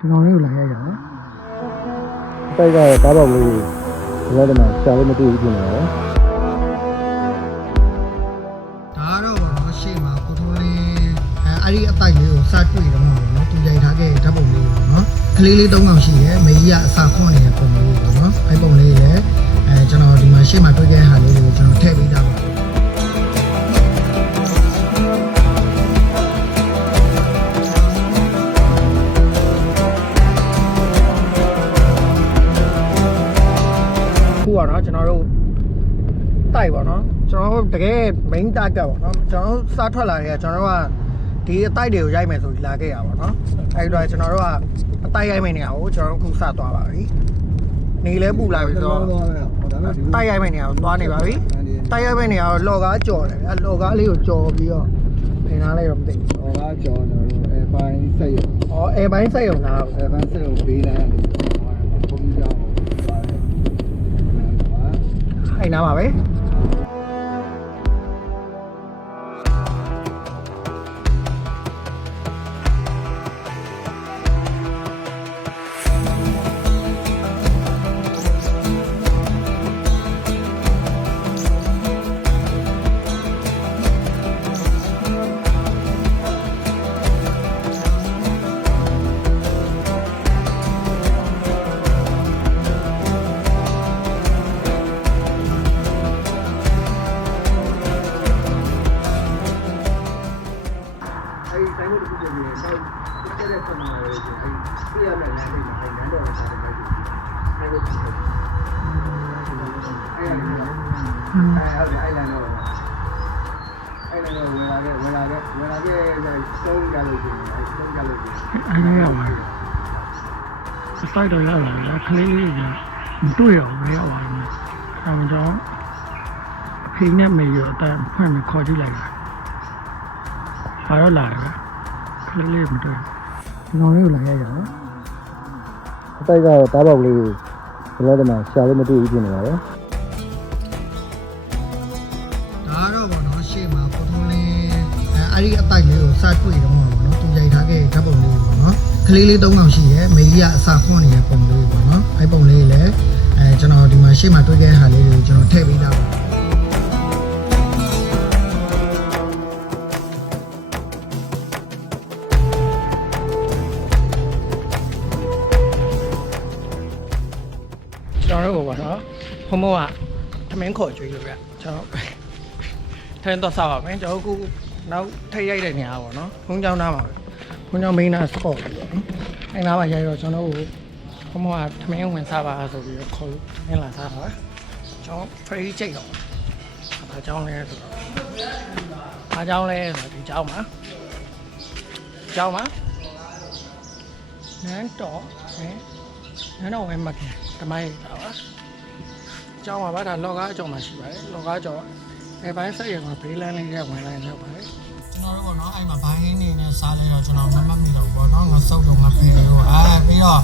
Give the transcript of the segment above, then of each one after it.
ဒီကောင်လေးကိုလာရိုက်ရအောင် တိုက်ကတော့ကားပေါက်လေးဒီလိုတည်းမှာရှာလို့မတွေ့ဘူးပြင်နေတယ် ဒါကတော့ဗောနော်ရှေ့မှာကိုထုံးလေးအဲ့ဒီအတိုက်လေးကိုစတွေ့တော့မှာဗောနော်သူရိုက်ထားခဲ့ဓာတ်ပုံလေးဗောနော်ကလေးလေး၃កောင်ရှိရဲမေကြီးကအစာခွန်းနေတဲ့ပုံလေးဗောနော်အဲ့ပုံလေးလည်းကျွန်တော်ဒီမှာရှေ့မှာတွေ့ခဲ့တဲ့ဟာလေးတွေကိုကျွန်တော်ထည့်ပေးတာပါခုကတော့ကျွန်တော်တို့တိုက်ပါတော့ကျွန်တော်တကယ် main target ပေါ့နော်ကျွန်တော်စားထွက်လာခဲ့ကျွန်တော်တို့ကဒီအတိုက်တွေကိုရိုက်မယ်ဆိုပြီးလာခဲ့ရပါတော့အဲ့တော့ကျွန်တော်တို့ကအတိုက်ရိုက်မယ့်နေရာကိုကျွန်တော်တို့ခုစသွားပါပြီနေလဲပူလာပြီဆိုတော့တိုက်ရိုက်မယ့်နေရာကိုသွားနေပါပြီတိုက်ရိုက်မယ့်နေရာကိုလော်ကားကြော်တယ်ဗျလော်ကားလေးကိုကြော်ပြီးတော့နေသားလေးတော့မသိဘူး ဟောကားကျော်ကျွန်တော်တို့အဲပိုင်းစိတ်ရော အဲပိုင်းစိတ်ရုံလား အဲပိုင်းစိတ်ရောဘေးလမ်းနေဘုံကြောင်ပါတယ် အဲ့နားပါပဲအဲ့ရပါအတိုက်တော့ရလာတယ်ခလေးလေးကမတွေ့ရဘူးရောက်သွားတယ်အဲဒါကြောင့်အဖေနဲ့မေရောအတန်းဖွင့်ပြီးခေါ်ကြည့်လိုက်တာဘာတော့လာတယ်ခလေးလေးမတွေ့ဒီကောင်လေးကိုလာရိုက်ရအောင် အတိုက်ကတော့ကားပေါက်လေးဒီလိုတည်းမှာရှာလို့မတွေ့ဘူးပြင်နေတယ် ဒါကတော့ဗောနော်ရှေ့မှာကိုထုံးလေးအဲ့ဒီအတိုက်လေးကိုစတွေ့တော့မှာဗောနော်သူရိုက်ထားခဲ့ဓာတ်ပုံလေးဗောနော်ကလေးလေး၃កောင်ရှိရဲမေကြီးကအစာခွန်းနေတဲ့ပုံလေးဗောနော်အဲ့ပုံလေးလည်းကျွန်တော်ဒီမှာရှေ့မှာတွေ့ခဲ့တဲ့ဟာလေးတွေကိုကျွန်တော်ထည့်ပေးတာပါကျွန်တော်တို့ဗောနော်ဖုံမောကသမင်းခေါ်ကြွေးလို့ဗျကျွန်တော်ထိုင်တော့စားပါမယ်ကျွန်တော်ခုနောက်ထိတ်ရိုက်တဲ့နေရာပေါ့နော်ဘုံကြောင်းသားပါပဲဘုံကြောင်းမင်းသားစပေါ့ပေါ့နော်အဲ့နားမှာရိုက်တော့ကျွန်တော်တို့ဖုံမောကသမင်းဝင်စားပါဆိုပြီးခေါ်လို့သမင်းလာစားပါကျွန်တော်ဖရီကြိတ်တော့ဘာကြောင်းလဲဆိုတော့ဘာကြောင်းလဲဆိုတော့ဒီကြောင်းမှာနန်းတော်ဝဲမကင်တမိုင်းပါပါကျောင်းမှာဗါဒါလော်ကားအကြောင်းမှာရှိပါတယ်လော်ကားကျောင်းအဲပိုင်းဆက်ရမှာဘေးလန်းလေးနဲ့ဝင်လာနေတော့ပါတယ်ကျွန်တော်တို့ကနော်အဲ့မှာဘိုင်းနေနဲ့စားလဲတော့ကျွန်တော်မမိတော့ဘူးပေါ့နော်ငါစုပ်တော့ငါဖေးလို့ပြီးတော့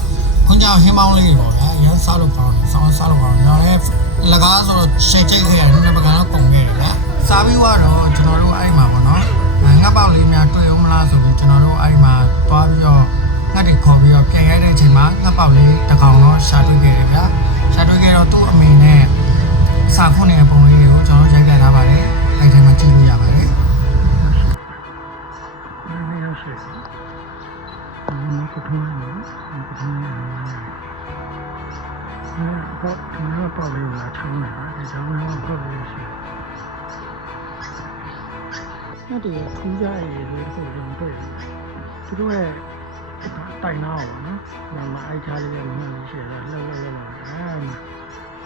ခွန်ကြောင်ဟင်းမောင်းလေးပေါ့ဗျာရမ်းစားလို့ပေါ့စားလို့ပေါ့ကျွန်တော်လည်းလကားဆိုတော့ရှယ်ကျိတ်ခဲ့ရတယ်ပကံတော့ကုန်ခဲ့တယ်ဗျာစားပြီးတော့ကျွန်တော်တို့အဲ့မှာပေါ့နော်ငါပေါက်လေးများတွေ့အောင်မလားဆိုပြီးကျွန်တော်တို့အဲ့မှာသွားပြီးတော့ငါ့တီခေါ်ပြီးတော့ပြန်ရတဲ့အချိန်မှာငါပေါက်လေးတစ်ကောင်တော့ရှာတွေ့ခဲ့တယ်ဗျာရှာတွေ့ခဲ့တော့သူ့အမေနဲ့စာခွန်းနေတဲ့ပုံလေးတွေကိုကျွန်တော်ရိုက်ခဲ့ထားပါတယ်အဲ့ဒီမှာကြည့်လို့ရပါတယ်နည်းရောက်ရှိတယ်မကထုံးနေမကထုံးနေတော့ဒီမှာပေါ့လေးလာချောင်းနေတာဒီကြောင့်လည်းပေါ့လေးရှိတယ်ဒီထူးကြရည်လေးကိုကျွန်တော်တွေ့သူတို့ရဲ့တိုင်နာပါနော်ဒါမှအိုက်ချားလေးကမှန်းရှိတယ်လှုပ်ပါ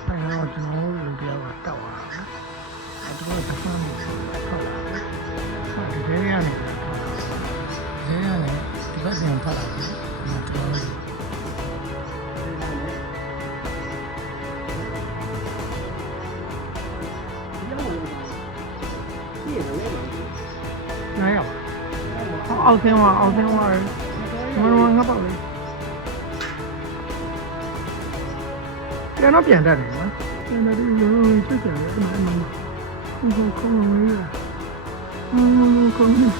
တိုင်နာကျွန်တော်တို့လူတယောက်ကတောက်သွားတာအဲသူကတစ်ခါမှထွက်လာတယ်ဒီထဲကနေဒီဘက်ပြန်ထွက်လာတယ်ကျွန်တော်တို့နိုင်ရောအောက်ဆင်းသွားမငါပေါ့လေပြန်တတ်တယ်နော်ပြန်တတ်တယ်ရိုးချက်တယ်အဲ့မှာခေါင်းလေးရခေါင်းလေး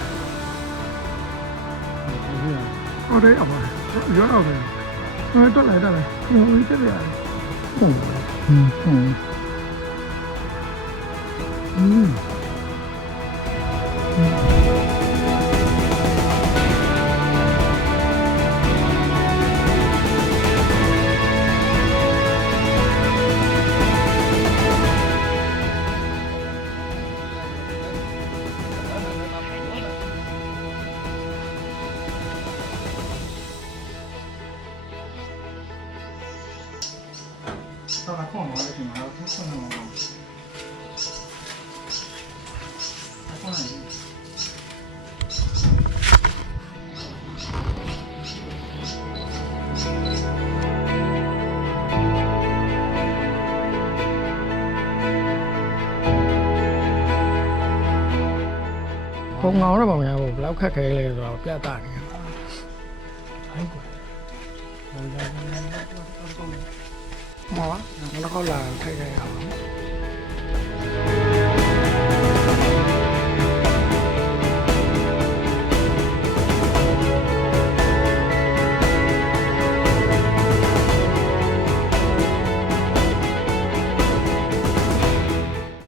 ဟုတ်တယ်အမ ရောတော့ပဲတက်လိုက်တက်လိုက်တက်လိုက်တော့အကောင့်ပါလေဒီမှာတော့ဆက်နေအောင်အကောင့်လေးပုံငေါတော့ပုံရဖို့ဘယ်လောက်ခက်ခဲလဲဆိုတော့ပြသနေတယ်ဟိုက်ကွာမော်ငါတော့လာထိုက်ရအောင်